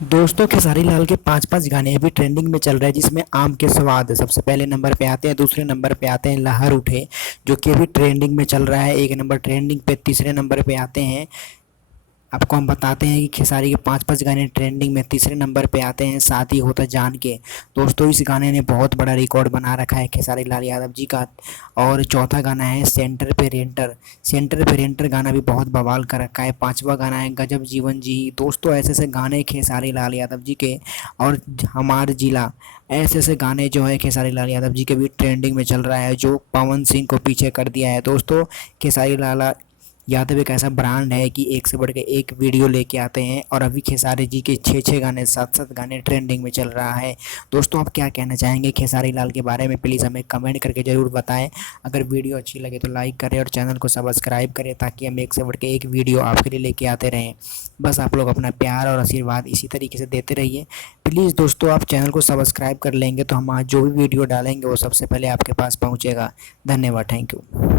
दोस्तों खेसारी लाल के पाँच पाँच गाने अभी ट्रेंडिंग में चल रहे हैं, जिसमें आम के स्वाद सबसे पहले नंबर पे आते हैं। दूसरे नंबर पे आते हैं लहर उठे, जो कि अभी ट्रेंडिंग में चल रहा है। एक नंबर ट्रेंडिंग पे, तीसरे नंबर पे आते हैं। आपको हम बताते हैं कि खेसारी के पाँच पाँच गाने ट्रेंडिंग में तीसरे नंबर पे आते हैं। साथ ही होता जान के। दोस्तों इस गाने ने बहुत बड़ा रिकॉर्ड बना रखा है खेसारी लाल यादव जी का। और चौथा गाना है सेंटर पे रेंटर। सेंटर पे रेंटर गाना भी बहुत बवाल कर रखा है। पांचवा गाना है गजब जीवन जी। दोस्तों ऐसे ऐसे गाने खेसारी लाल यादव जी के। और हमार जिला, ऐसे ऐसे गाने जो है खेसारी लाल यादव जी के भी ट्रेंडिंग में चल रहा है, जो पवन सिंह को पीछे कर दिया है। दोस्तों खेसारी लाल यादव एक ऐसा ब्रांड है कि एक से बढ़ के एक वीडियो लेके आते हैं। और अभी खेसारी जी के छः छः गाने, सात सात गाने ट्रेंडिंग में चल रहा है। दोस्तों आप क्या कहना चाहेंगे खेसारी लाल के बारे में, प्लीज़ हमें कमेंट करके ज़रूर बताएं। अगर वीडियो अच्छी लगे तो लाइक करें और चैनल को सब्सक्राइब करें, ताकि हम एक से बढ़ के एक वीडियो आपके लिए लेके आते रहें। बस आप लोग अपना प्यार और आशीर्वाद इसी तरीके से देते रहिए। प्लीज़ दोस्तों आप चैनल को सब्सक्राइब कर लेंगे तो हम आज जो भी वीडियो डालेंगे वो सबसे पहले आपके पास पहुँचेगा। धन्यवाद, थैंक यू।